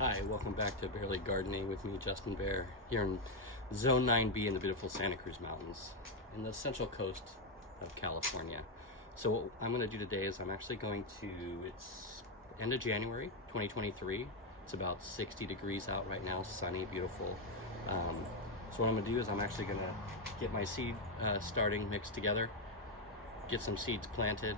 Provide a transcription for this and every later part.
Hi, welcome back to Barely Gardening with me, Justin Bear, here in Zone 9B in the beautiful Santa Cruz Mountains in the central coast of California. So what I'm going to do today is I'm actually going to, it's end of January 2023. It's about 60 degrees out right now, sunny, beautiful. So what I'm going to do is I'm actually going to get my seed starting mixed together, get some seeds planted,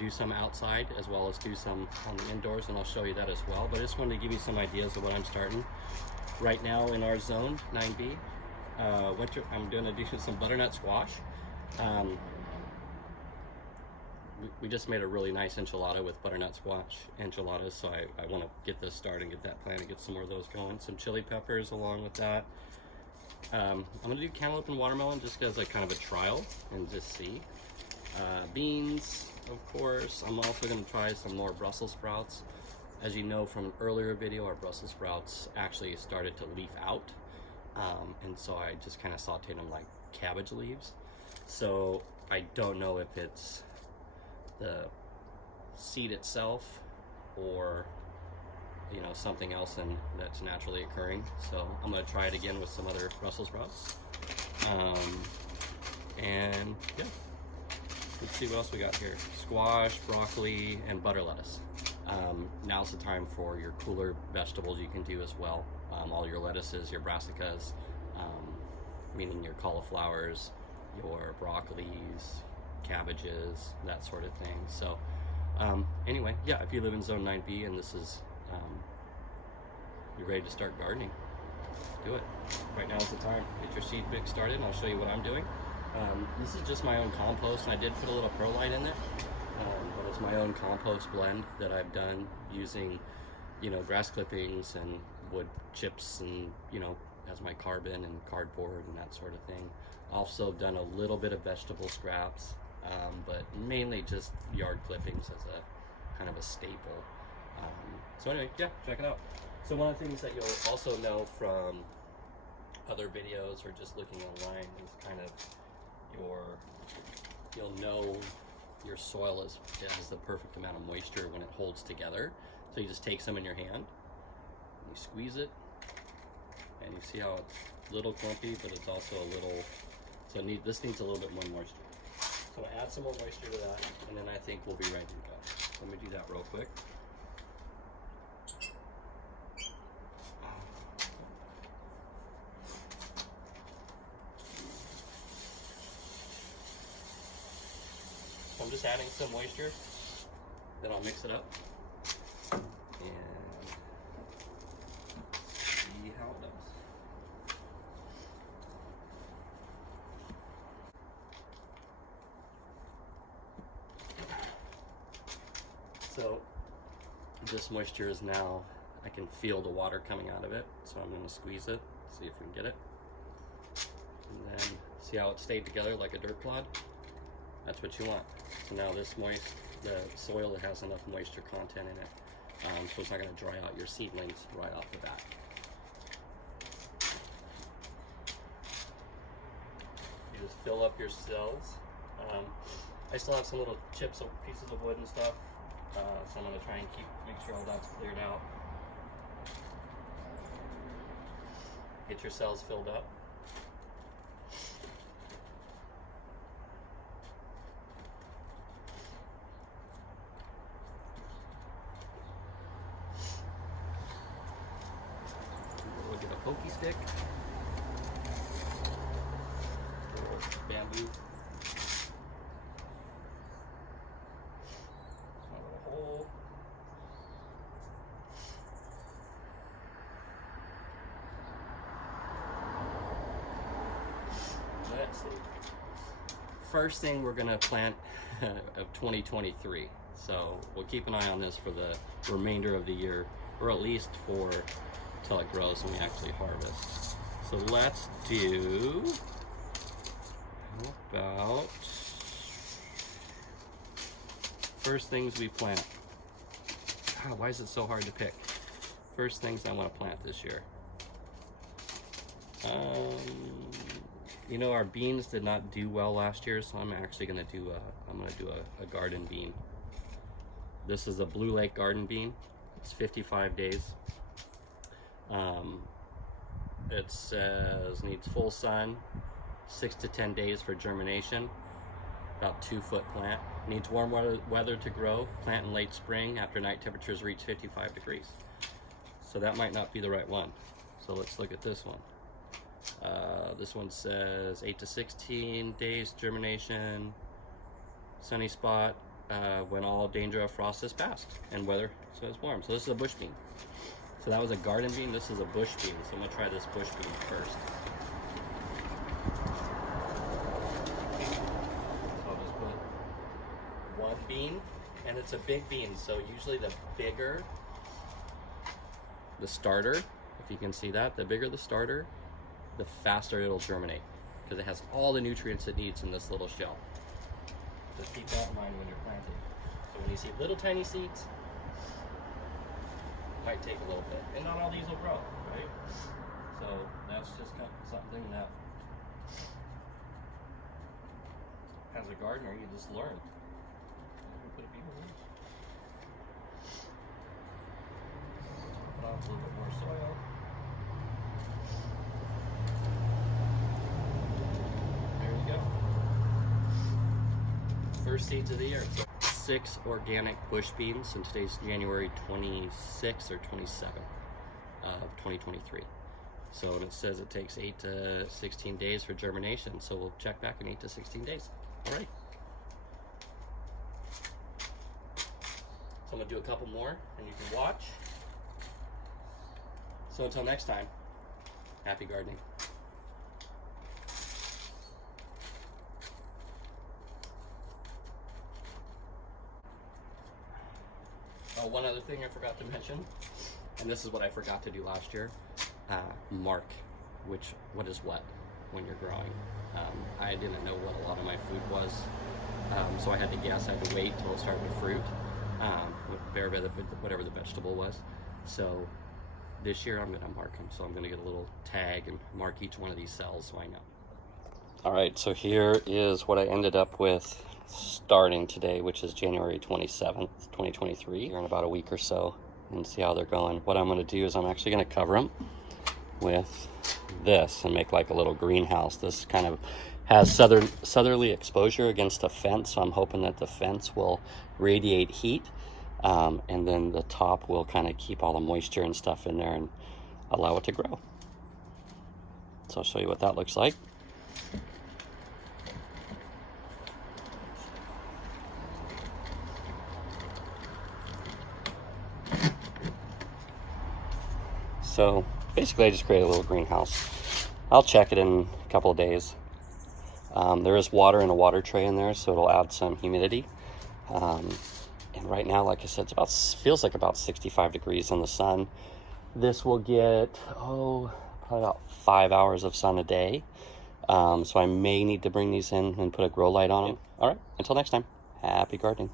do some outside as well as do some on the indoors, and I'll show you that as well. But I just wanted to give you some ideas of what I'm starting right now in our zone 9B. I'm going to do some butternut squash. We just made a really nice enchilada with butternut squash enchiladas, so I want to get this started, get that planted, get some more of those going. Some chili peppers along with that. I'm going to do cantaloupe and watermelon just as like kind of a trial and just see. Beans, of course. I'm also going to try some more Brussels sprouts. As you know from an earlier video, our Brussels sprouts actually started to leaf out, and so I just kind of sauteed them like cabbage leaves. So I don't know if it's the seed itself or something else that's naturally occurring. So I'm going to try it again with some other Brussels sprouts, and yeah. Let's see what else we got here. Squash, broccoli, and butter lettuce. Now's the time for your cooler vegetables you can do as well. All your lettuces, your brassicas, meaning your cauliflowers, your broccolis, cabbages, that sort of thing. So anyway, yeah, if you live in Zone 9B and this is, you're ready to start gardening, do it. Right now is the time. Get your seed mix started and I'll show you what I'm doing. This is just my own compost, and I did put a little perlite in it, but it's my own compost blend that I've done using, grass clippings and wood chips and, as my carbon and cardboard and that sort of thing. Also done a little bit of vegetable scraps, but mainly just yard clippings as a kind of a staple. So anyway, yeah, check it out. So one of the things that you'll also know from other videos or just looking online is kind of you'll know your soil has the perfect amount of moisture when it holds together. So you just take some in your hand, you squeeze it, and you see how it's a little clumpy, but it's also a little, so this needs a little bit more moisture. So I'm gonna add some more moisture to that, and then I think we'll be ready to go. So let me do that real quick. I'm just adding some moisture, then I'll mix it up and see how it does. So this moisture is now, I can feel the water coming out of it, so I'm going to squeeze it, see if we can get it, and then see how it stayed together like a dirt clod. That's what you want. So now the soil has enough moisture content in it, so it's not going to dry out your seedlings right off the bat. You just fill up your cells. I still have some little chips of pieces of wood and stuff, so I'm going to try and make sure all that's cleared out. Get your cells filled up. Pokey stick or bamboo. A little hole. Let's see. First thing we're gonna plant of 2023. So we'll keep an eye on this for the remainder of the year, or at least till it grows and we actually harvest. So let's do, how about, first things we plant. God, why is it so hard to pick? First things I want to plant this year. Our beans did not do well last year, so I'm actually going to do a garden bean. This is a Blue Lake garden bean. It's 55 days. It says needs full sun, 6 to 10 days for germination, about 2-foot plant. Needs warm weather to grow, plant in late spring after night temperatures reach 55 degrees. So that might not be the right one. So let's look at this one. This one says 8 to 16 days germination, sunny spot when all danger of frost is past, and weather says warm. So this is a bush bean. So that was a garden bean, this is a bush bean. So I'm gonna try this bush bean first. So I'll just put one bean, and it's a big bean. So usually the bigger the starter, if you can see that, the bigger the starter, the faster it'll germinate, because it has all the nutrients it needs in this little shell. Just keep that in mind when you're planting. So when you see little tiny seeds, it might take a little bit, and not all these will grow, right? So that's just kind of something that, as a gardener, you just learn. Put a bean in there. Put on a little bit more soil. First seeds of the year. 6 organic bush beans, and today's January 26th or 27th of 2023. So it says it takes 8 to 16 days for germination. So we'll check back in 8 to 16 days. All right. So I'm gonna do a couple more, and you can watch. So until next time, happy gardening. Oh, one other thing I forgot to mention, and this is what I forgot to do last year, mark what is what when you're growing. I didn't know what a lot of my food was, so I had to guess. I had to wait till it started to fruit, whatever the vegetable was. So this year I'm going to mark them. So I'm going to get a little tag and mark each one of these cells so I know. All right, so here is what I ended up with starting today, which is January 27th, 2023, here in about a week or so, and see how they're going. What I'm going to do is I'm actually going to cover them with this and make like a little greenhouse. This kind of has southerly exposure against a fence, so I'm hoping that the fence will radiate heat, and then the top will kind of keep all the moisture and stuff in there and allow it to grow. So I'll show you what that looks like. So basically I just create a little greenhouse. I'll check it in a couple of days. There is water in a water tray in there, so it'll add some humidity. And right now, like I said, feels like about 65 degrees in the sun. This will get, probably about 5 hours of sun a day. So I may need to bring these in and put a grow light on them. All right, until next time, happy gardening.